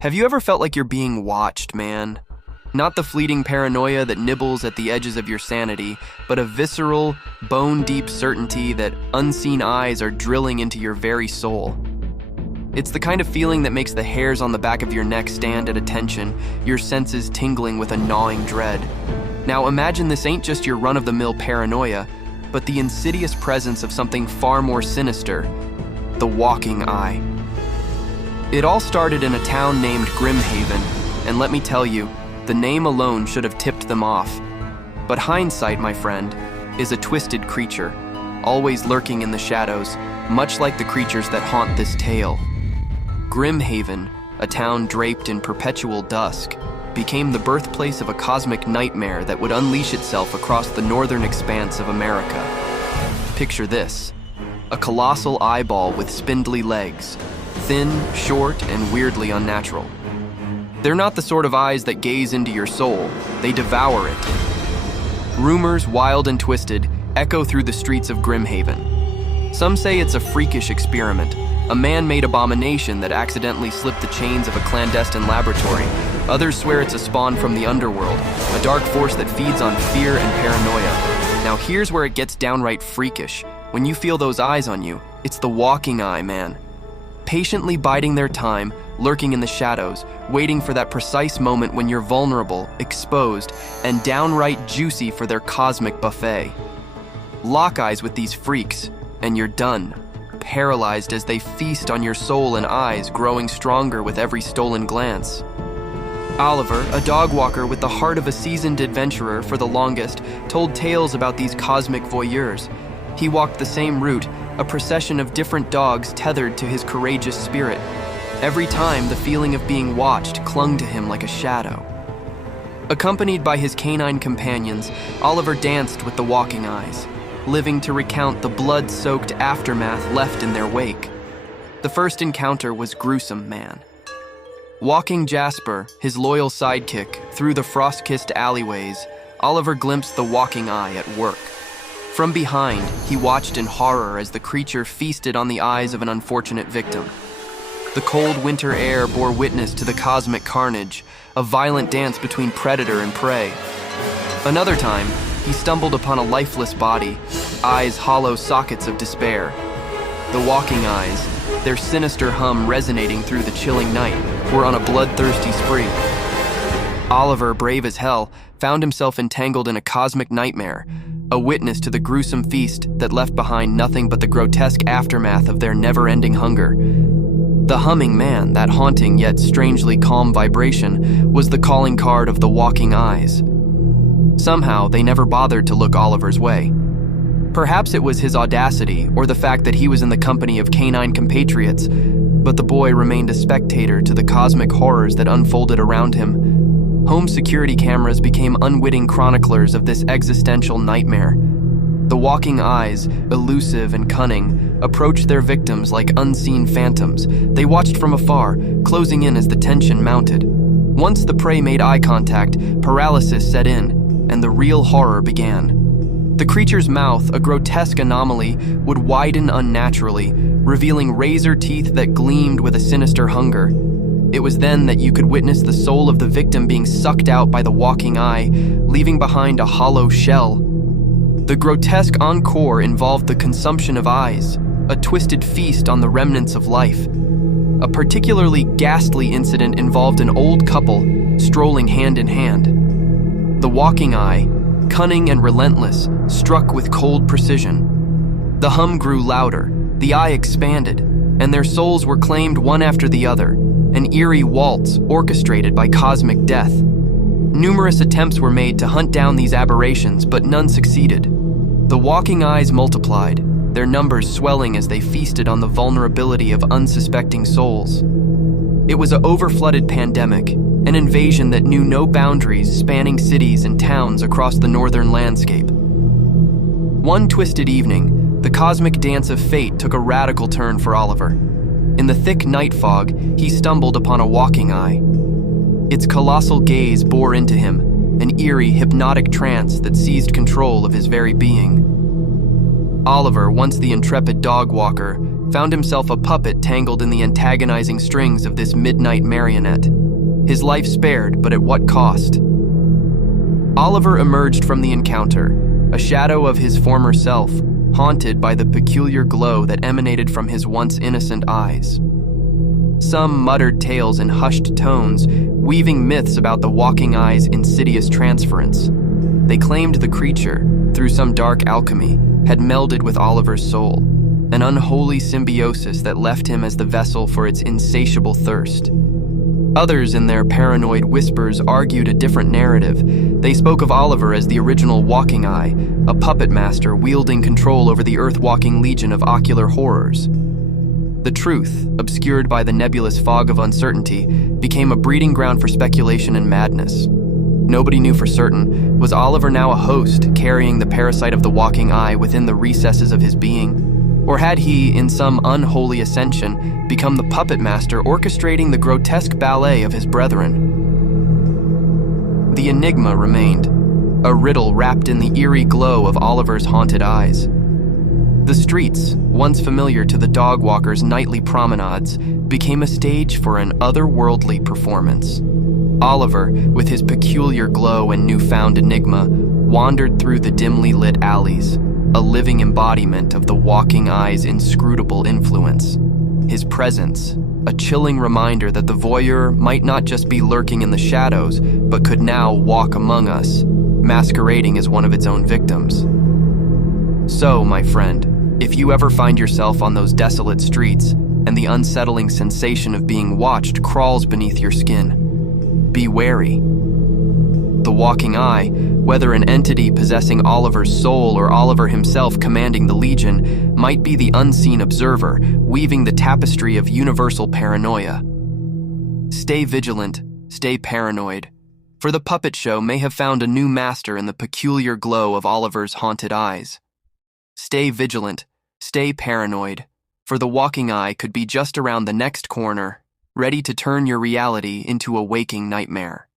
Have you ever felt like you're being watched, man? Not the fleeting paranoia that nibbles at the edges of your sanity, but a visceral, bone-deep certainty that unseen eyes are drilling into your very soul. It's the kind of feeling that makes the hairs on the back of your neck stand at attention, your senses tingling with a gnawing dread. Now imagine this ain't just your run-of-the-mill paranoia, but the insidious presence of something far more sinister, the walking eye. It all started in a town named Grimhaven, and let me tell you, the name alone should have tipped them off. But hindsight, my friend, is a twisted creature, always lurking in the shadows, much like the creatures that haunt this tale. Grimhaven, a town draped in perpetual dusk, became the birthplace of a cosmic nightmare that would unleash itself across the northern expanse of America. Picture this: a colossal eyeball with spindly legs, thin, short, and weirdly unnatural. They're not the sort of eyes that gaze into your soul, they devour it. Rumors, wild and twisted, echo through the streets of Grimhaven. Some say it's a freakish experiment, a man-made abomination that accidentally slipped the chains of a clandestine laboratory. Others swear it's a spawn from the underworld, a dark force that feeds on fear and paranoia. Now here's where it gets downright freakish. When you feel those eyes on you, it's the walking eye, man. Patiently biding their time, lurking in the shadows, waiting for that precise moment when you're vulnerable, exposed, and downright juicy for their cosmic buffet. Lock eyes with these freaks, and you're done, paralyzed as they feast on your soul and eyes growing stronger with every stolen glance. Oliver, a dog walker with the heart of a seasoned adventurer for the longest, told tales about these cosmic voyeurs. He walked the same route, a procession of different dogs tethered to his courageous spirit. Every time, the feeling of being watched clung to him like a shadow. Accompanied by his canine companions, Oliver danced with the walking eyes, living to recount the blood-soaked aftermath left in their wake. The first encounter was gruesome, man. Walking Jasper, his loyal sidekick, through the frost-kissed alleyways, Oliver glimpsed the walking eye at work. From behind, he watched in horror as the creature feasted on the eyes of an unfortunate victim. The cold winter air bore witness to the cosmic carnage, a violent dance between predator and prey. Another time, he stumbled upon a lifeless body, eyes hollow sockets of despair. The walking eyes, their sinister hum resonating through the chilling night, were on a bloodthirsty spree. Oliver, brave as hell, found himself entangled in a cosmic nightmare, a witness to the gruesome feast that left behind nothing but the grotesque aftermath of their never-ending hunger. The humming man, that haunting yet strangely calm vibration, was the calling card of the walking eyes. Somehow, they never bothered to look Oliver's way. Perhaps it was his audacity, or the fact that he was in the company of canine compatriots, but the boy remained a spectator to the cosmic horrors that unfolded around him. Home security cameras became unwitting chroniclers of this existential nightmare. The walking eyes, elusive and cunning, approached their victims like unseen phantoms. They watched from afar, closing in as the tension mounted. Once the prey made eye contact, paralysis set in, and the real horror began. The creature's mouth, a grotesque anomaly, would widen unnaturally, revealing razor teeth that gleamed with a sinister hunger. It was then that you could witness the soul of the victim being sucked out by the walking eye, leaving behind a hollow shell. The grotesque encore involved the consumption of eyes, a twisted feast on the remnants of life. A particularly ghastly incident involved an old couple strolling hand in hand. The walking eye, cunning and relentless, struck with cold precision. The hum grew louder, the eye expanded, and their souls were claimed one after the other, an eerie waltz orchestrated by cosmic death. Numerous attempts were made to hunt down these aberrations, but none succeeded. The walking eyes multiplied, their numbers swelling as they feasted on the vulnerability of unsuspecting souls. It was an overflooded pandemic, an invasion that knew no boundaries, spanning cities and towns across the northern landscape. One twisted evening, the cosmic dance of fate took a radical turn for Oliver. In the thick night fog, he stumbled upon a walking eye. Its colossal gaze bore into him, an eerie, hypnotic trance that seized control of his very being. Oliver, once the intrepid dog walker, found himself a puppet tangled in the antagonizing strings of this midnight marionette. His life spared, but at what cost? Oliver emerged from the encounter, a shadow of his former self, haunted by the peculiar glow that emanated from his once innocent eyes. Some muttered tales in hushed tones, weaving myths about the walking eye's insidious transference. They claimed the creature, through some dark alchemy, had melded with Oliver's soul, an unholy symbiosis that left him as the vessel for its insatiable thirst. Others, in their paranoid whispers, argued a different narrative. They spoke of Oliver as the original Walking Eye, a puppet master wielding control over the earth-walking legion of ocular horrors. The truth, obscured by the nebulous fog of uncertainty, became a breeding ground for speculation and madness. Nobody knew for certain, was Oliver now a host, carrying the parasite of the Walking Eye within the recesses of his being? Or had he, in some unholy ascension, become the puppet master orchestrating the grotesque ballet of his brethren? The enigma remained, a riddle wrapped in the eerie glow of Oliver's haunted eyes. The streets, once familiar to the dog walker's nightly promenades, became a stage for an otherworldly performance. Oliver, with his peculiar glow and newfound enigma, wandered through the dimly lit alleys, a living embodiment of the Walking Eye's inscrutable influence. His presence, a chilling reminder that the voyeur might not just be lurking in the shadows, but could now walk among us, masquerading as one of its own victims. So, my friend, if you ever find yourself on those desolate streets, and the unsettling sensation of being watched crawls beneath your skin, be wary. The Walking Eye, whether an entity possessing Oliver's soul or Oliver himself commanding the Legion, might be the unseen observer, weaving the tapestry of universal paranoia. Stay vigilant, stay paranoid, for the puppet show may have found a new master in the peculiar glow of Oliver's haunted eyes. Stay vigilant, stay paranoid, for the Walking Eye could be just around the next corner, ready to turn your reality into a waking nightmare.